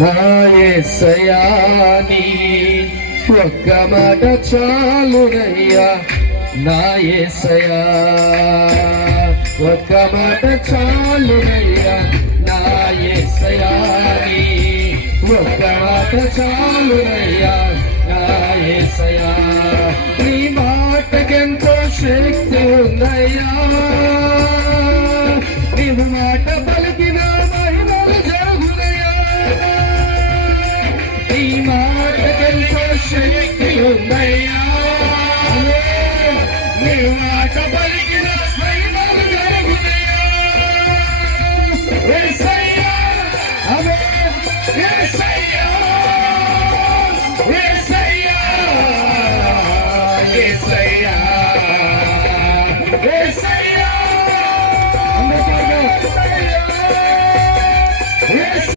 నా యేసయ్యా నీ ఒక్క మాట చాలునయ్యా నా యేసయ్యా ఒక్క మాట చాలునయ్యా నా యేసయ్యా నీ ఒక్క మాట చాలునయ్యా నా యేసయ్యా